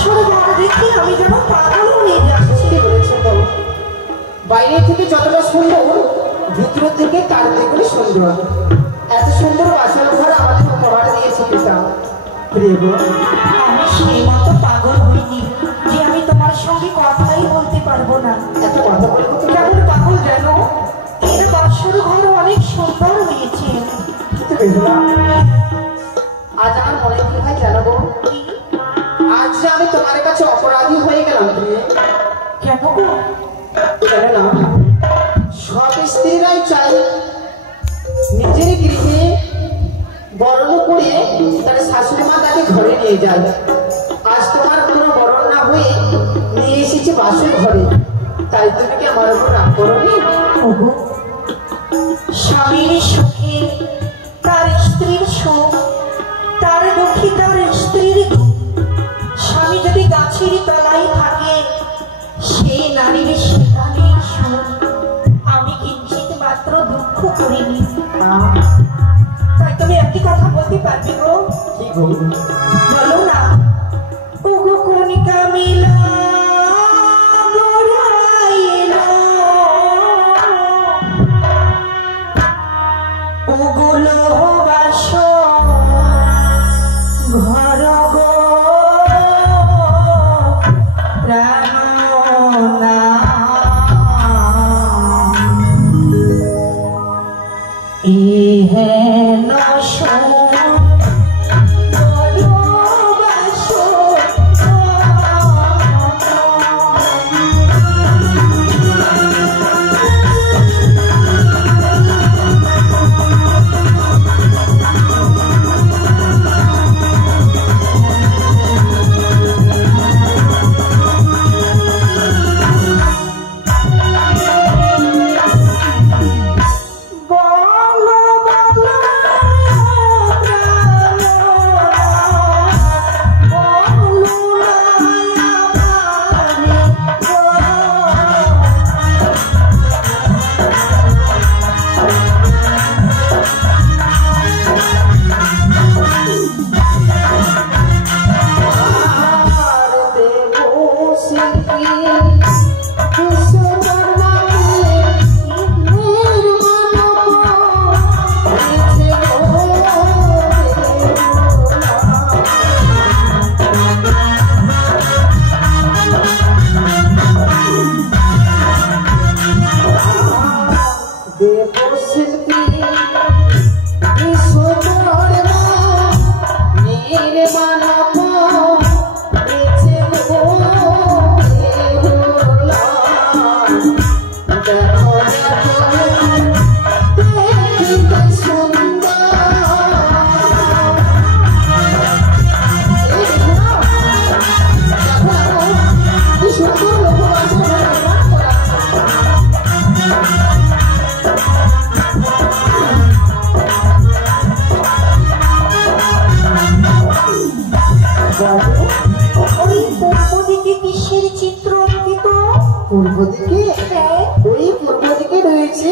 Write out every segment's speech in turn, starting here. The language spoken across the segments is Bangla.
বাসর ঘর দেখে আমি যেন পাগল হয়ে যাচ্ছি। বাইরে থেকে যতটা সুন্দর ভিতর থেকে তার থেকে সুন্দর। এত সুন্দর বাসর ঘর আমাদের উপহার দিয়েছে পিতা। আমি সেই মতো পাগল হইনি যে আমি তোমার সঙ্গে কথাই বলতে পারবো না। এত কথা বলবো তো কেমন পাগল জানো? এর বাসর ঘর অনেক সুন্দর হয়েছে। আজ আমার মনে কি হয় জানাবো? আজ যে আমি তোমার কাছে অপরাধী হয়ে গেলাম। কেন গো? জানো না, সব স্ত্রীরাই চাই নিজের গৃহে বরণ করে তার শাশুড়ি মা তাকে ঘরে নিয়ে যায়। আজ তোমার কোনো বরণ না হয়ে নিয়ে এসেছে বাসর ঘরে, তাই তুমি কি আমার উপর রাগ করোনি? স্বামীর সুখে তার স্ত্রীর সুখ, তার দুঃখে তার স্ত্রীর দুঃখ। স্বামী যদি গাছের তলায় থাকে সেই নারীর সেখানে সুখ। আমি কিঞ্চিত মাত্র দুঃখ করিনি। তাই তুমি একটি কথা বলতে পারবে গো? বলো না। ওগো কণিকা মিলা গড়াইলো, ওগুলো বাসর ঘর গো প্রাণনা। ইহেন পূর্ব দিকে? ওই পূর্ব দিকে রয়েছে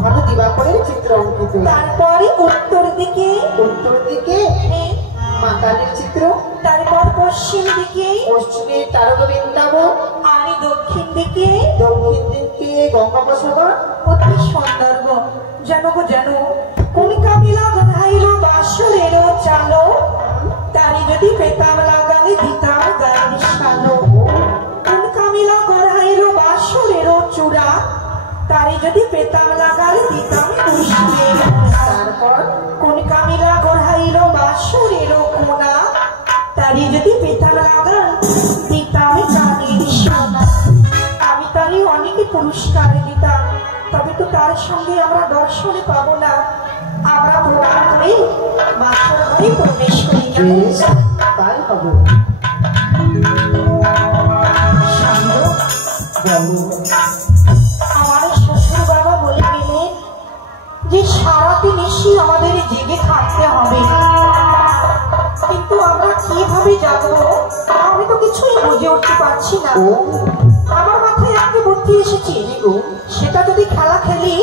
ভানু দিবাকরের চিত্র অঙ্কিত। তারপরে উত্তর দিকে? উত্তর দিকে মা কালীর চিত্র। তারপর পশ্চিম দিকে? পশ্চিমে তারকা বৃন্দাবন। আর দক্ষিণ দিকে? দক্ষিণ দিকে গঙ্গোপসাগর। অতি সুন্দর গো। জানো গো জানো, কণিকা মিলা গড়াইলো বাসরের চালো, তারি যদি পেতাম লাগালে দিতাম গায়ে শালো। কণিকা মিলা গড়াইলো বাসরের চূড়া, তারি যদি পেতাম লাগালে দিতাম কুশিয়ে। তারপর কণিকা মিলা গড়াইলো বাসরের কোনা, তারি যদি পেতাম লাগাল দিতাম কানের সোনা। আমি তারই অনেকে পুরস্কার দিতাম, তবে তো তার সঙ্গে আমরা দর্শনে পাবো না। আমরা প্রণাম করে বাসর ঘরে প্রবেশ করি। তাই হবে। আমার শ্বশুর বাবা বলে গেলেন যে সারাটি নিশি আমাদের জেগে থাকতে হবে, কিন্তু আমরা কিভাবে যাবো আমি তো কিছুই বুঝে উঠতে পারছি না। আমার মাথায় একটা বুদ্ধি এসেছে, সেটা যদি খেলা খেলি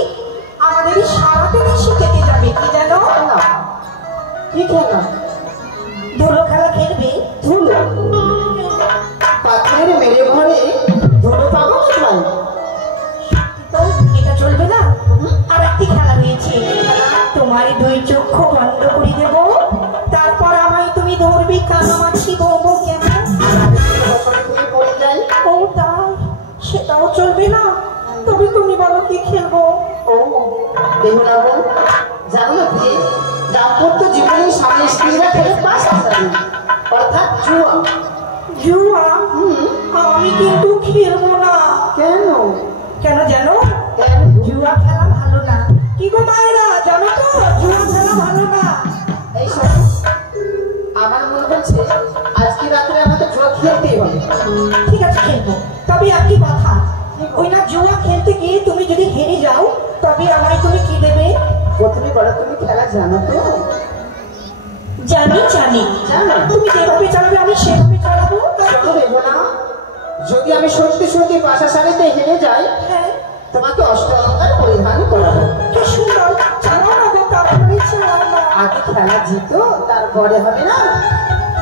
আমাদের সারাটি নিশি কেটে যাবে। কি জানো? কি খেলা? ধুলো খেলা খেলবে? ধুলো? কানামাছি বলবো কেমন? তুমি পড়ে যাই। ও তাই, সেটাও চলবে না। তবে তুমি বলো কি খেলবো? ও বেহুলা বউ, জানো না কি দাম্পত্য জীবনে স্বামী স্ত্রীরা খেলে পাশাপাশি, অর্থাৎ জুয়া। জুয়া? আমি কিন্তু খেলবো না। কেন? কেন জানো? কেন? জুয়া খেলা ভালো না। কি গো মায়েরা, জানো তো জুয়া খেলা ভালো না? এই শোনো, আমার মনে হচ্ছে আজকে রাত্রে আমাদের জুয়া খেলতেই হবে। ঠিক আছে খেলবো, তবে একই কথা, ওই না জুয়া খেলতে গিয়ে তুমি যদি হেরে যাও তবে আমায় তুমি কি দেবে? প্রথমে বলো, তুমি খেলা জানো তো? জানি জানি। জানো? তুমি যেভাবে চালাবে আমি সেভাবে চালাবো। শোনো বেহুলা, যদি আমি সত্যি সত্যি পাশা সারিতে হেরে যাই, হ্যাঁ, তোমাকে অষ্টলঙ্কার পরিধান করাবো। কি সুন্দর। চালাও না গো, তাড়াতাড়ি চালাও না। আগে খেলা জিতো, তারপরে হবে না?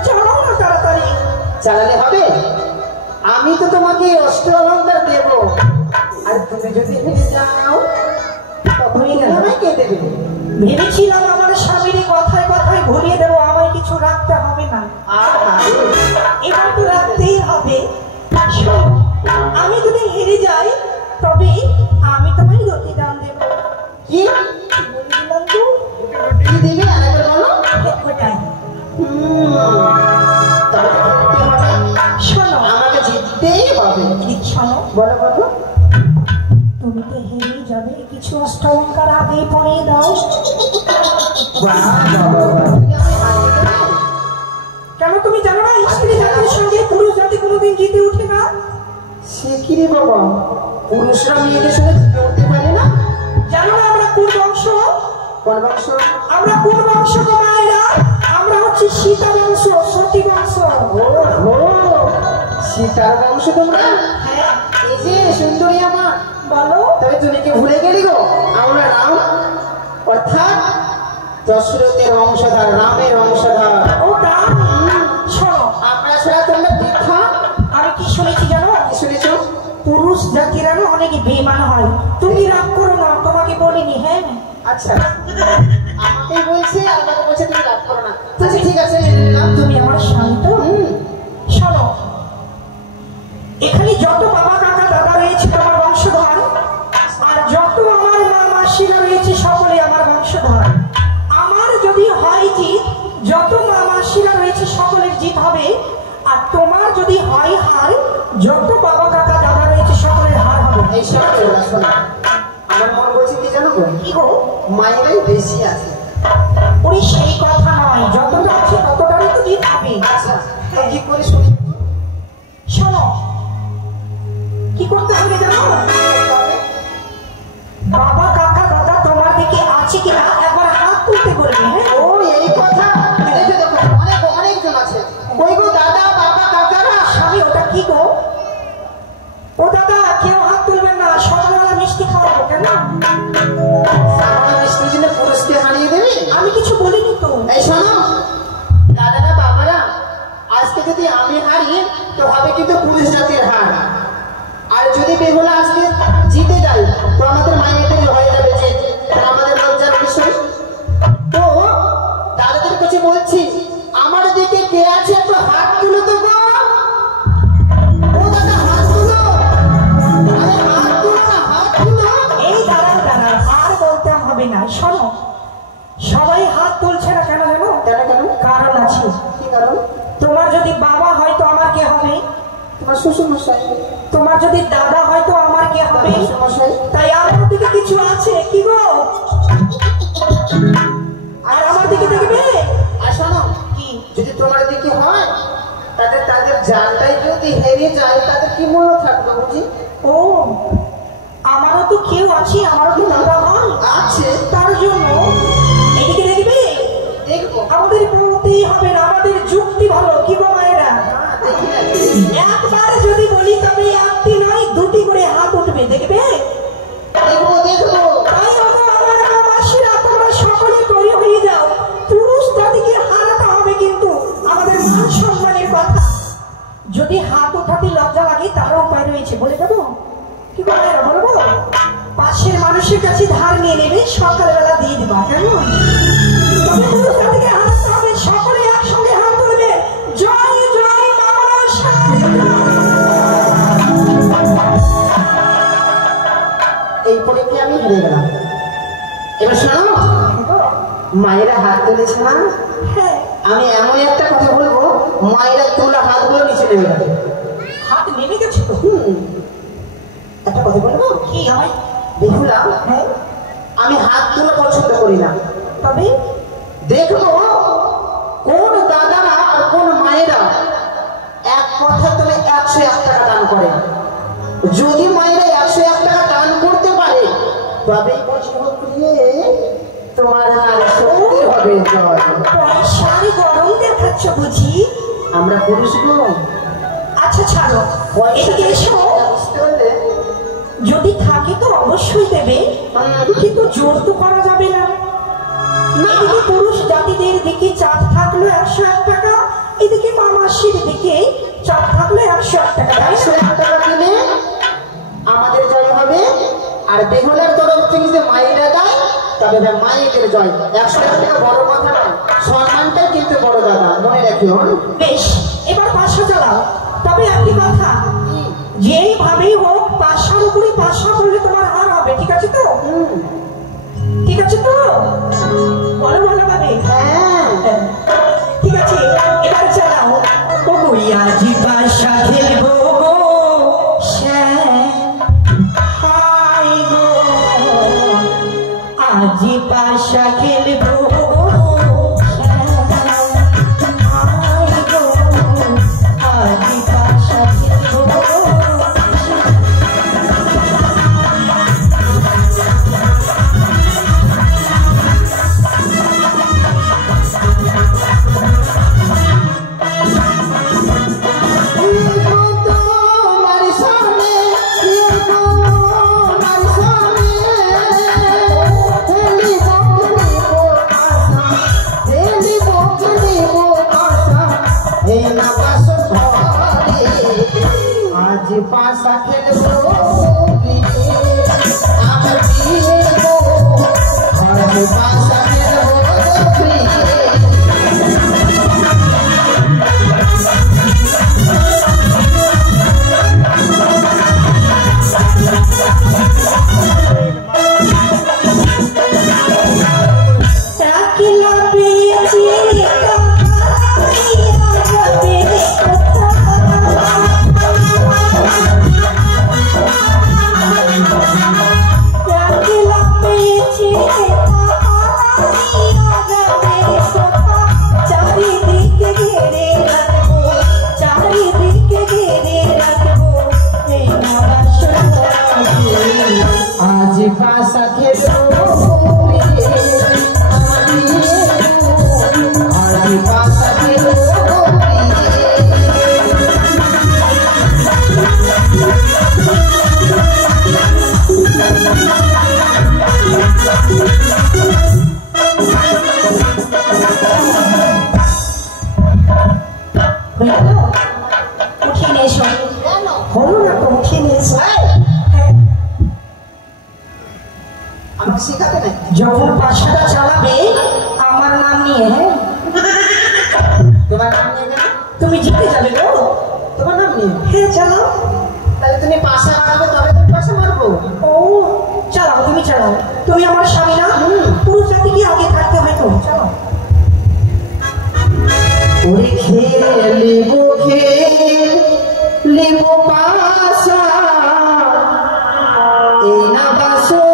চালাও না তাড়াতাড়ি। চালালে হবে? আমি তো তোমাকে অস্ত্র অলঙ্কার দেব, আর তুমি যদি হেরে যাও তখন আমাকে দেবে। ভেবেছিলাম আমার স্বামীর কথায় কথায় ঘুরিয়ে দেবো, আমায় কিছু রাখতে হবে না। এবার তো রাখতেই হবে। শোনো, আমি যদি হেরে যাই তবে আমি তোমায় রুটি দাম দেবো। কি বলে দিলাম তো। কি দিবে আরেকবার বলো। ওটাই। তবে তো খেলতে হবে। শোনো, আমাকে জিততেই হবে। শোনো, বলো বলো। তুমি তো হেরেই যাবে, কিছু অষ্টলঙ্কার আগেই পরিয়ে দাও। কেন তুমি জানো না স্ত্রী জাতির সঙ্গে পুরুষ জাতি কোনোদিন জিতে উঠে না? সে কি রে বাবা, পুরুষরা মেয়েদের সঙ্গে জিতে উঠতে পারে না? জানো না আমরা কোন বংশ? কোন বংশ? আমরা কোন বংশ গো মায়েরা? আমরা হচ্ছে সীতা বংশ, সতী বংশ। ও সীতার বংশ তোমরা? হ্যাঁ। এই যে সুন্দরী আমার, বলো। তবে তুমি কি ভুলে গেলি গো আমরা রাম, অর্থাৎ দশরথের বংশধর, রামের বংশধর। ও দাম। শোনো, আমরা ছাড়া তোমরা বৃদ্ধা। আমি কি শুনেছি জানো? কি শুনেছো? পুরুষ জাতিরা না অনেক বেইমান হয়। তুমি রাগ করো না, তোমাকে বলিনি। হ্যাঁ আচ্ছা, আমাকে বলছে, আমাকে বলছে তুমি রাগ করো না। আচ্ছা ঠিক আছে, তুমি আমার স্বামী তো। শোনো, এখানে যত বাবা কাকা দাদা রয়েছে তোমার বংশধর, আর যত আমার মা মাসিরা রয়েছে সকলে আমার বংশধর। আমার যদি হয় জিত, যত মা মাসিরা রয়েছে সকলের জিত হবে। আর তোমার যদি হয় হার, যত বাবা কাকা দাদা রয়েছে সকলের হার হবে। এই সব শোনা, আমার মন বলছে কি জানো গো, কি গো? মায়েরাই বেশি আছে। ওই সেই কথা নয়, যতটা আছে ততটারই তো জিত হবে। আচ্ছা তো কি করে শুনি? শোনো, কি করতে হবে জানো? বাবা কাকা দাদা তোমার দিকে আছে কিনা একবার হাত তুলতে বলবে। হ্যাঁ, ও এই কথা। এই যে দেখো, অনেক অনেকজন আছে। কই গো দাদা, বাবা, কাকারা? স্বামী ওটা কি গো? ও দাদা, কেউ হাত তুলবেন না, সকালবেলা মিষ্টি খাওয়াবো। কেন? সামনে মিষ্টির জন্য পুরুষকে হারিয়ে দেবে? আমি কিছু বলিনি তো। এই শোনো দাদারা, বাবারা, আজকে যদি আমি হারি তো হবে কিন্তু পুরুষ জাতির হার। আর যদি বেহুলা আজকে জিতে যায় তো আমাদের মায়েদের হয়ে যাবে যে আমাদের লজ্জার বিষয়। তো দাদাদের কাছে বলছি, আমার দিকে কে আছে একটু হাত তুলো তো গো। ও দাদা হাত তুলো, আরে হাত তুলো না, হাত তুলো। এই দাঁড়াও দাঁড়াও, আর বলতে হবে না। শোনো, সবাই হাত তুলছে না কেন জানো? কেন কেন? কারণ আছে। কি কারণ? তোমার যদি বাবা হয় তো আমার কে হবে? তোমার শ্বশুর মশাই। তোমার যদি দাদা হয় তো আমার কে হবে? শ্বশুর মশাই। তাই আমার দিকে কিছু আছে কি গো? আর আমার দিকে দেখবে। আর শোনো, কি? যদি তোমার দিকে হয় তাদের জানটাই যদি হেরে যায় তাদের কি মূল্য থাকবে বুঝি? ও, আমারও তো কেউ আছে, আমারও তো দাদা হয় আছে, তার জন্য এদিকে দেখবে। দেখবো। আমাদের বলতেই হবে না, আমাদের যুক্তি ভালো। কি গো মায়েরা? দেখি না। একবার যদি বলি তবে একটি নয় দুটি করে হাত উঠবে, দেখবে। দেখবো দেখবো। তাই বাবা, আমার মাসিরা তোমরা সকলে তৈরি হয়ে যাও। পুরুষ জাতিকে হারাতে হবে কিন্তু আমাদের মান সম্মানের কথা। যদি হাত উঠাতে লজ্জা লাগে তারও উপায় রয়েছে, বলে দেবো। কি বলে বলবো? পাশের মানুষের কাছে ধার নিয়ে নেবে, সকালবেলা দিয়ে দেবা। কেন? তবে পুরুষ জাতিকে হারাতে হবে, সকলে একসঙ্গে হাত তুলবে। মায়েরা হাত তুলেছে না? হ্যাঁ। আমি এমন একটা কথা বলবো, মায়েরা তোলা হাতগুলো নিচে নেমে যাবে। হাত নেমে গেছে তো। একটা কথা বলবো কি হয়? দেখলাম, হ্যাঁ, আমি হাত তোলা পছন্দ করি না, তবে দেখবো কোন দাদারা আর কোন মায়েরা এক কথা তোলে 101 টাকা দান করে। যদি মায়েরা 101 টাকা দান করতে পারে তবে তোমার নারী শক্তি হবে জয়। পয়সার গরম দেখাচ্ছ বুঝি? আমরা পুরুষ গো। আচ্ছা ছাড়ো, এদিকে এসো। যদি থাকে তো অবশ্যই দেবে, কিন্তু জোর তো করা যাবে না। এদিকে পুরুষ জাতিদের দিকে চাঁদ থাকলো 101 টাকা, এদিকে মামাসির দিকে চাঁদ থাকলো 101 টাকা। 101 টাকা দিলে আমাদের জয় হবে, আর বেহুলার তরফ থেকে যে মায়েরা দেয় তবে মায়েদের জয়। 101 টাকা বড় কথা নয়, সম্মানটাই কিন্তু বড় দাদা, মনে রাখিও। বেশ, এবার পাশা চালাও। তবে একটি কথা, যেইভাবেই হোক পাশার উপরে পাশা করলে তোমার হার হবে, ঠিক আছে তো? ঠিক আছে তো? বলো ভালো ভাবে। ঠিক আছে, এবার চালাও। ও গুড়িয়া জি পাশা খেলবো গো হাই গো, আজি পাশা খেলবো গো হাই গো, আজি পাশা খেলবো গো। পাশা খেলবো আমার বিয়ে গো, আজ পাশা খেলবো যখন পাশাটা চালাবে আমার নাম নিয়ে, তোমার নাম নিয়ে যাবে, তুমি জিতে যাবে গো। তোমার নাম নিয়ে? হ্যাঁ চালাও। তাহলে তুমি পাশা মারবে, তবে তুমি পাশা মারবো। ও চালাও, তুমি চালাও। তুমি আমার স্বামী না, পুরো জাতি কি আগে থাকতে হয় তো। চালাও। ওরে খেলিবো খেলিবো পাশা, এই না বাসর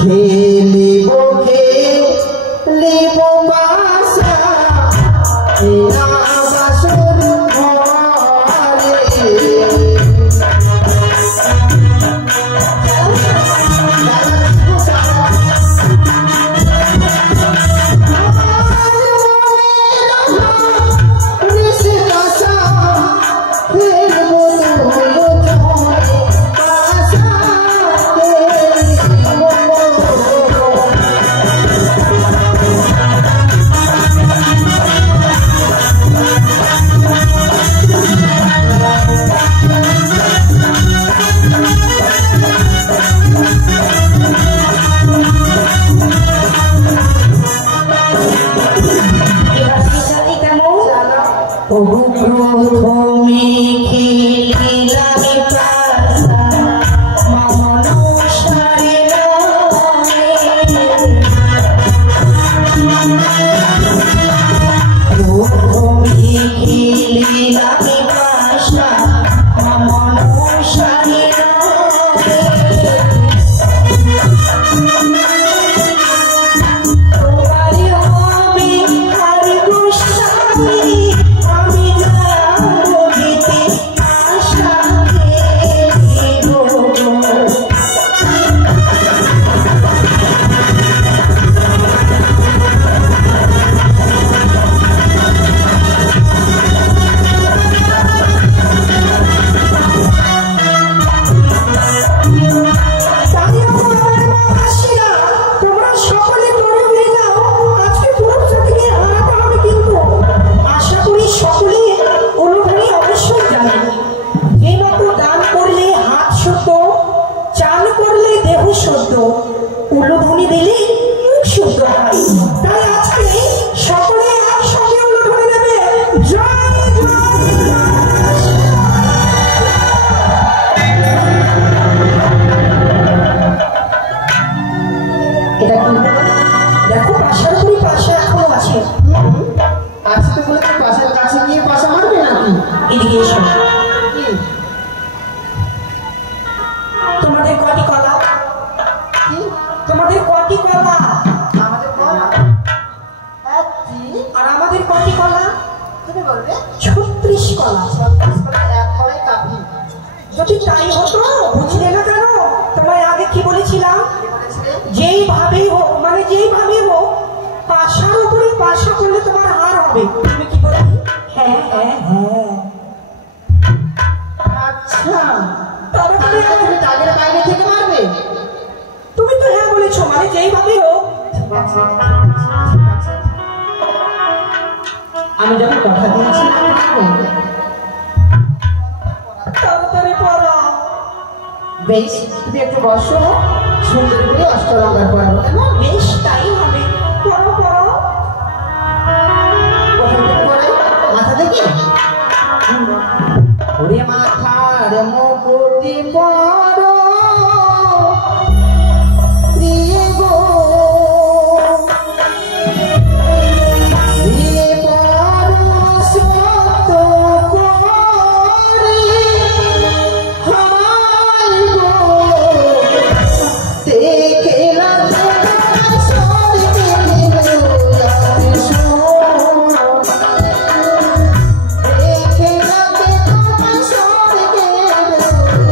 খেলিবো খেলিবো পাশা, এই না বাসর ঘরে। করে পাশের কাছে গিয়ে পাশা মারবে নাকি? এদিকে এসো। কি? তোমাদের কটি কলা? কি? তোমাদের কটি কলা? আমাদের কলা একটি। আর আমাদের কটি কলা? তুমি বলবে 36 কলা। 36 কলা এক কলাই কাফি। যদি তাই হতো বুঝলে না কেন? তোমায় আগে কি বলেছিলাম? কি বলেছিলে? যেইভাবেই হোক, মানে যেইভাবেই হোক, পাশার উপরে পাশা করলে তোমার হার হবে। তুমি কি বলবে? হ্যাঁ হ্যাঁ হ্যাঁ। আচ্ছা, তারপরে তুমি দাগের বাইরে থেকে মারবে? তুমি তো হ্যাঁ বলেছো, মানে যেইভাবেই হোক। আমি যখন কথা দিয়েছি তাড়াতাড়ি পড়া। বেশ, তুমি একটু বসো, সুন্দর করে অষ্টরঙ্গার পড়াবো, কেমন? বেশ, তাই হবে। পড়ো পড়ো। কোথা থেকে পড়াই? মাথা থেকে? ওরে মাথার মুকুটি পরো প্রিয় গো, প্রিয় পরো সত্য করে হায় গো, দেখে লাগে স্বর্গে লাগে সোনা, দেখে লাগে তোমার স্বর্গে লাগে সোনা।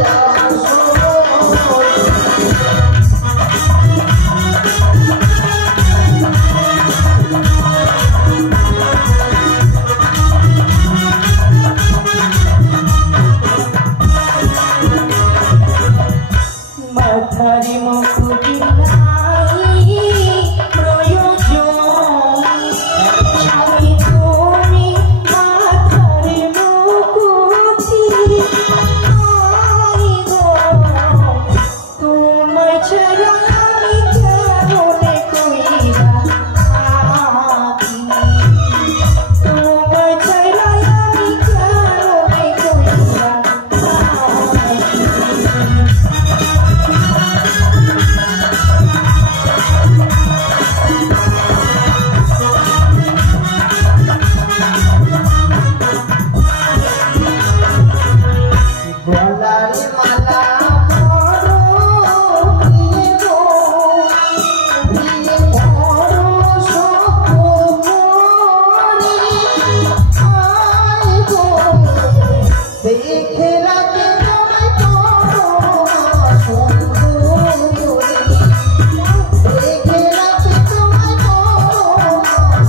মাথার মুকুটি নাই প্রয়োজন, স্বামী তুমি মাথার মুকুটি নাই গো, তোমায় ছাড়া আমি কেমনে কইরা থাকি, তোমায় ছাড়া আমি কেমনে কইরা থাকি। গলার মালা পরো প্রিয় গো, প্রিয় পরো সত্য করে হায় গো, দেখে লাগে তোমায় পরো সুন্দরী, দেখে লাগে তোমায় পরো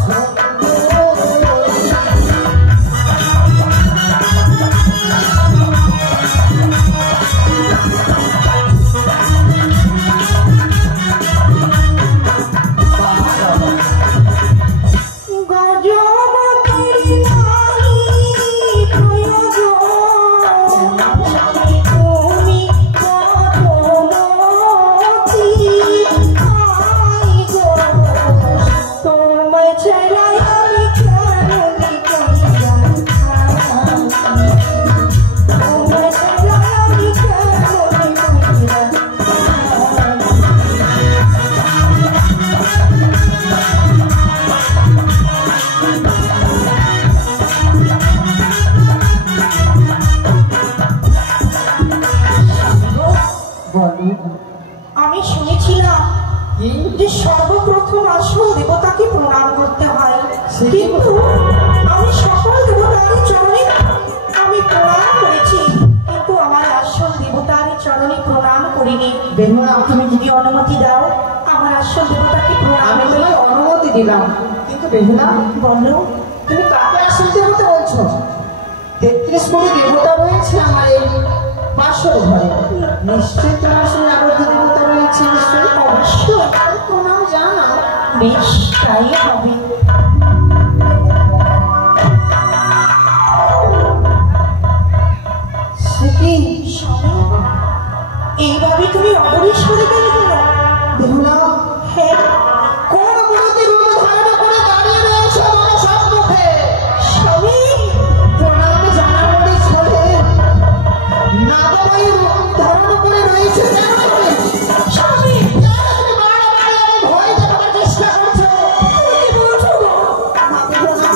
সুন্দরী। গজমতির নাই প্রয়োজন, স্বামী তুমি গজমতি আই গো, তোমায় ছাড়া আমি কেমনে কইরা থাকি, তোমায় ছাড়া আমি কেমনে কইরা বলো, আমি শুনেছিলাম কি? যে সর্বপ্রথম আসল দেবতাকে প্রণাম করতে হয়, সে কি কিন্তু আমি সকল দেবতার চরণে আমি প্রণাম করেছি, কিন্তু আমার আসল দেবতার চরণে প্রণাম করিনি। বেহুলা, তুমি যদি অনুমতি দাও আমার আসল দেবতাকে প্রণাম আমি করি। তোমায় অনুমতি দিলাম, কিন্তু বেহুলা, বলো তুমি কাকে আসল দেবতা বলছো? 33 কোটি দেবতা রয়েছে আমার এই বাসর ঘরে, নিশ্চয়ই তোমার সঙ্গে আবদ্ধ দেবতা রয়েছে, নিশ্চয়ই। অবশ্যই, তাহলে তোমরাও জানো। বেশ তাই হবে। সে কি? স্বামী, এইভাবে তুমি অবরিশ করে গেলে কেন? বেহুলা, হ্যাঁ, কোন মূর্তির রূপ ধারণ করে দাঁড়িয়ে রয়েছে আমার সম্মুখে? স্বামী, প্রণাম জানানোরই ছলে নাগময়ী রূপ ধারণ করে রয়েছে কেন তুমি? স্বামী, কেন তুমি বারবার আমি ভয় দেখাবার চেষ্টা করছো? কি বলছো গো? না, বেহুলা,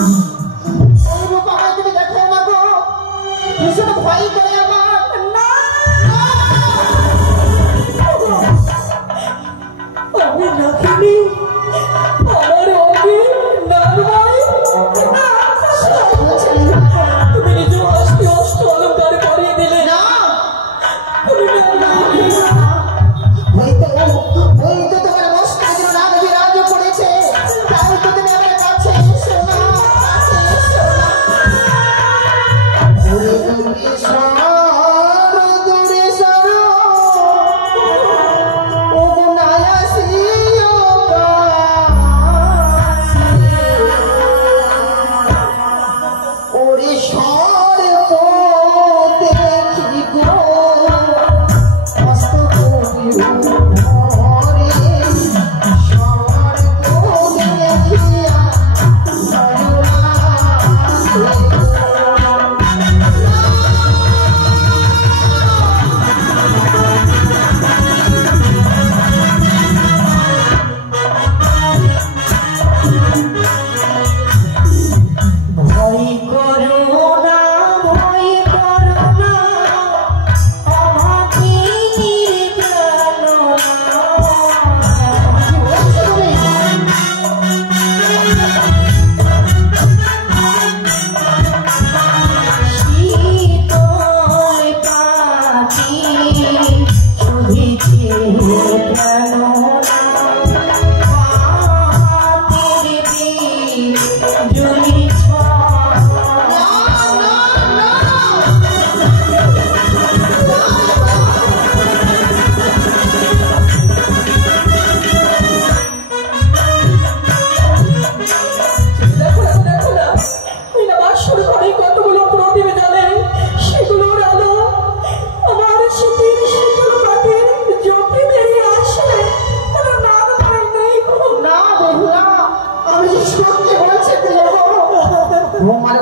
আমি যে সত্যি বলছি তোমার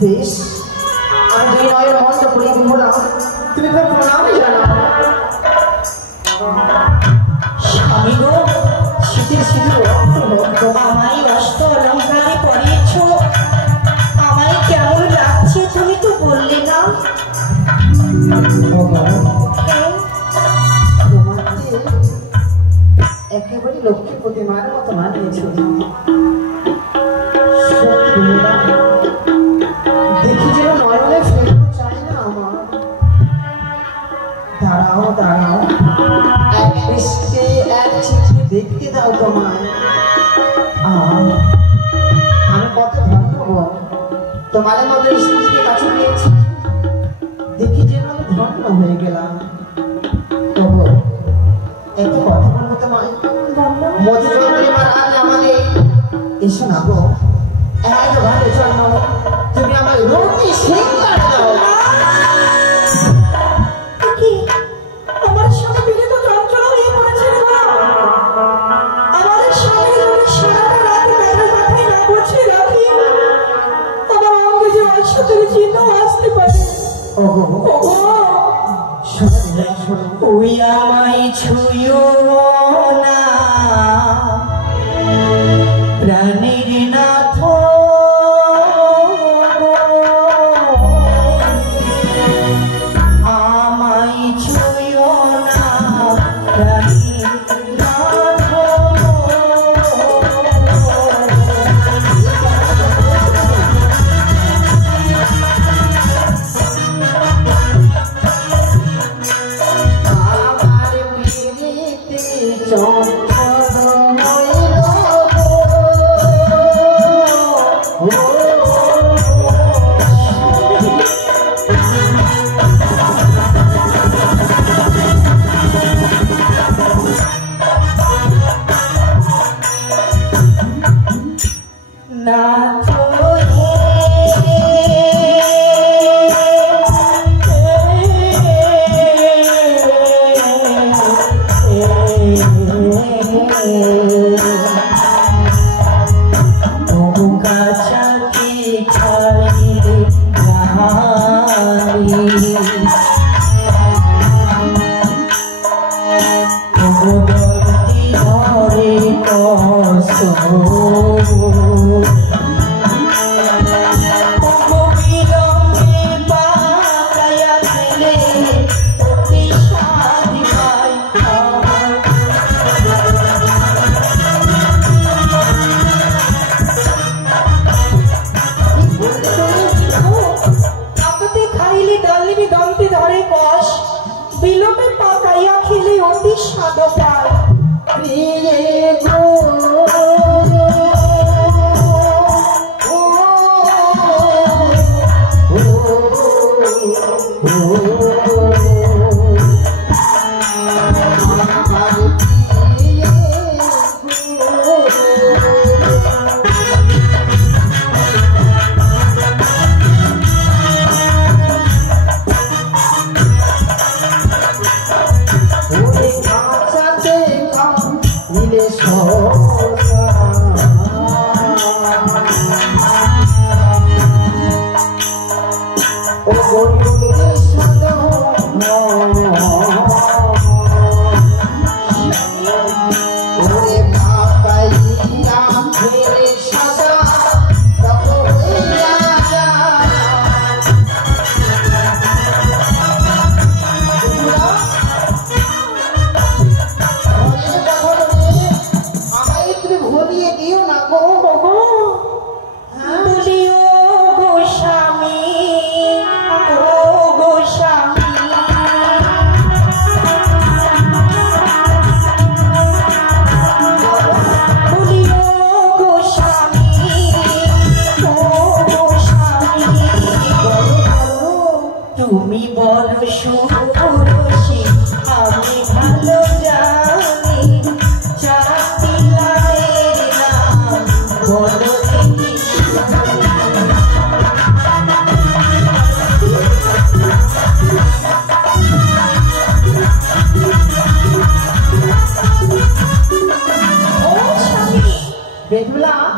দেশ আমি যে মায়ের মন্ত্র পড়ে বললাম তুমি তো প্রণামই জানো স্বামী গো শীতের শীতের আমায় অস্ত্র অলঙ্কারে পরিয়েছ আমায় কেমন লাগছে তুমি তো বললে না একেবারে লক্ষ্মী প্রতিমার মতো মানিয়েছ দেখি যেন নয়নে ফেরত চাই না আমার দাঁড়াও দাঁড়াও এক দৃষ্টে এক চিঠি দেখতে দাও তোমায় আমি কত ধন্য তোমার মতো স্ত্রীকে কাছে পেয়েছি দেখি যেন আমি ধন্য হয়ে গেলাম তবু এত কথা বলবো তোমায় মজুর আজ আমাদের এসো না গো একবারের জন্য তুমি আমার রোগী শিক্ষার দাও আমার সাথে মিলে তো যন্ত্রণা হয়ে পড়েছে আমাদের স্বামী যদি সারাটা রাতে মেঘের মাথায় না বসে রাখি আমার অঙ্গে যে অসাধের চিহ্ন আসতে পারে ওই আমায় ছুঁয়ো না প্রাণীর নাথ আমায় ছুঁয়ো না প্রাণীর নাথ Oh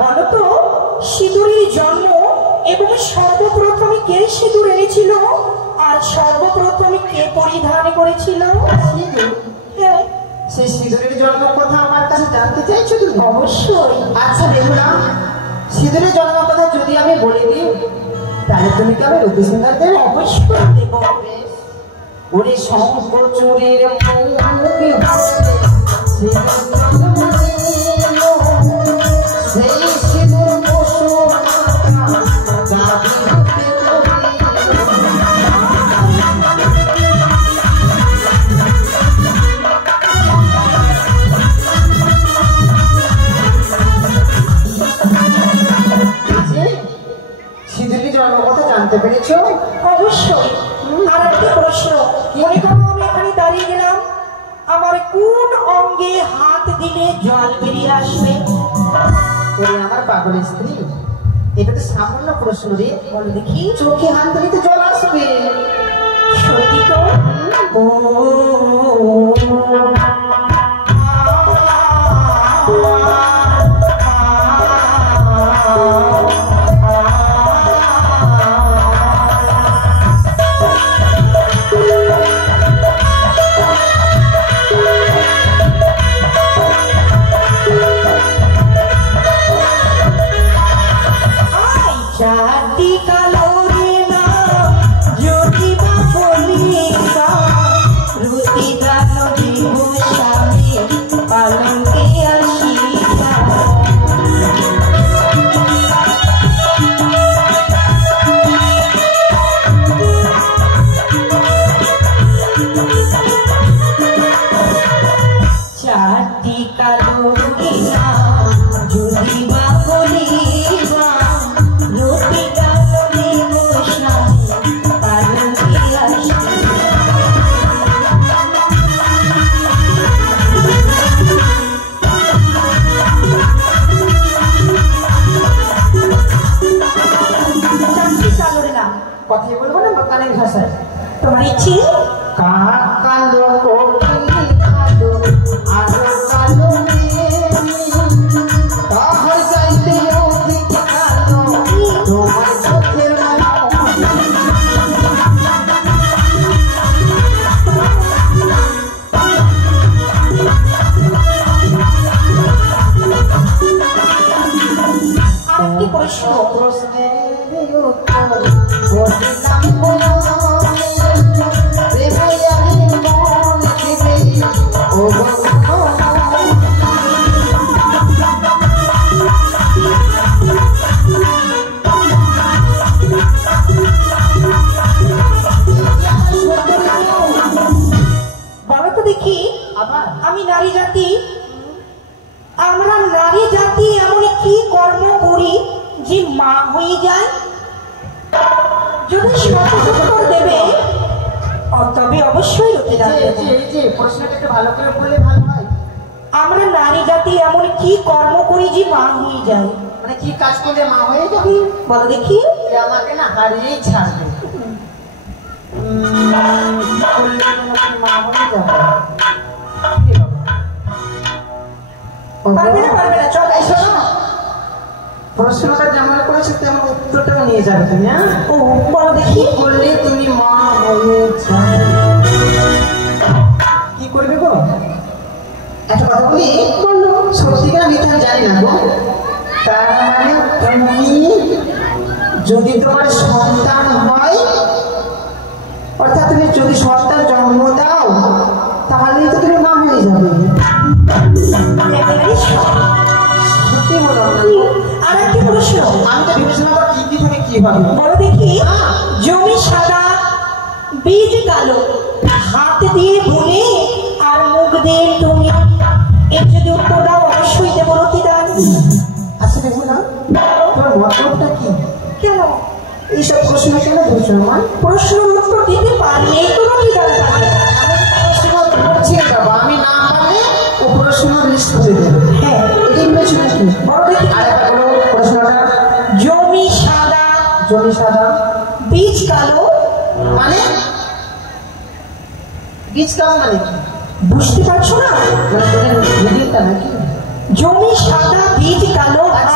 বলতো সিঁদুরের জন্ম এবং সর্বপ্রথমে কে সিঁদুর এনেছিল আর সর্বপ্রথমে কে পরিধান করেছিল? হ্যাঁ, সেই সিঁদুরের জন্ম কথা আমার কাছে জানতে চাইছো তুমি? অবশ্যই। আচ্ছা দেখুন, সিঁদুরের জন্ম কথা যদি আমি বলে দিই তাহলে তুমি কি আমি রূপী সিংহার দেবে? অবশ্যই দেব। ওরে শঙ্কর চোরের মুখে সেই সিঁদুর বসো সিঁদুরের জন্ম কথা জানতে পেরেছো? অবশ্যই। আর একটা প্রশ্ন, মনে করো আমি এখানে দাঁড়িয়ে গেলাম, আমার কোন অঙ্গে হাত দিলে জল বেরিয়ে আসবে? ওরে আমার পাগলের স্ত্রী, এটা তো সামান্য প্রশ্ন রে। বলো দেখি। চোখে হাত দিলে তো জল আসবে। সত্যি তো? চারটি কালো রে না যদি বা বলিবা রুতি দান দিব স্বামী পালঙ্কে আসিবা। চারটি কালো রে না যদি বা বলিবা রুতি দান দিব স্বামী পালঙ্কে আসিবা। চারটি কালো রে না কথাই বলবো না বাঙালির ভাষায়? তোমার ইচ্ছে? কালো কোকিল কালো আরো কালো তাহার চাইতে অধিক কালো তোমার চোখের আরেকটি প্রশ্ন, প্রশ্নের উত্তর বললাম বলো প্রেমে আমি মন দিবে ও বলো তো দেখি। আবার আমি নারী জাতি, আমরা নারী জাতি এমন কি কর্ম করি যে মা হয়ে যায়? যদি সঠিক উত্তর দেবে তবে অবশ্যই রতে যাবে। এই যে প্রশ্নটা একটু ভালো করে বললে ভালো হয়। আমরা নারী জাতি এমন কি কর্ম করি যে মা হয়ে যায়? মানে কি কাজ করলে মা হয়ে যাবে? বলো দেখি। যে আমাকে না হারিয়েই ছাড়বে। মা হয়ে যাবে পারবে না, পারবে না, চল এই শোনো, প্রশ্নটা যেমন করেছো তেমন উত্তরটাও নিয়ে যাবে তুমি। হ্যাঁ, ও বলো দেখি। বললে তুমি মা হয়ে যাবে কি করবে গো? একটা কথা বলি, বললো সত্যিকার মিথ্যা জানি না গো। তার মানে তুমি যদি তোমার সন্তান হয়, অর্থাৎ তুমি যদি সন্তান জন্ম দাও তাহলেই তো তুমি মা হয়ে যাবে। একেবারে সত্যি বলো। আর একটি প্রশ্ন, আমি তো ভেবেছিলাম কি কি থেকে কি হবে। বলো দেখি। জমি সাদা বীজ কালো, হাত দিয়ে বুনে আর মুখ দিয়ে টুনে, এর যদি উত্তর দাও অবশ্যই দেব রতিদান। আচ্ছা দেখো না, তোমার মতলবটা কি? কেন এইসব প্রশ্ন কেন বুঝছো আমার? প্রশ্নের উত্তর দিতে পারলেই তো রতিদান পাবে। প্রশ্ন করছি বাবা, আমি না পারলে ও প্রশ্ন লিস্ট করে দেবে। হ্যাঁ, এটাই বলছি নাকি? বলো দেখি। আরেকবার বলো প্রশ্নটা। জমি সাদা জমি সাদা বীজ কালো, মানে বীজ কালো মানে কি? বুঝতে পারছো না? মানে তোদের মিডিলটা নাকি? জমি সাদা বীজ কালো।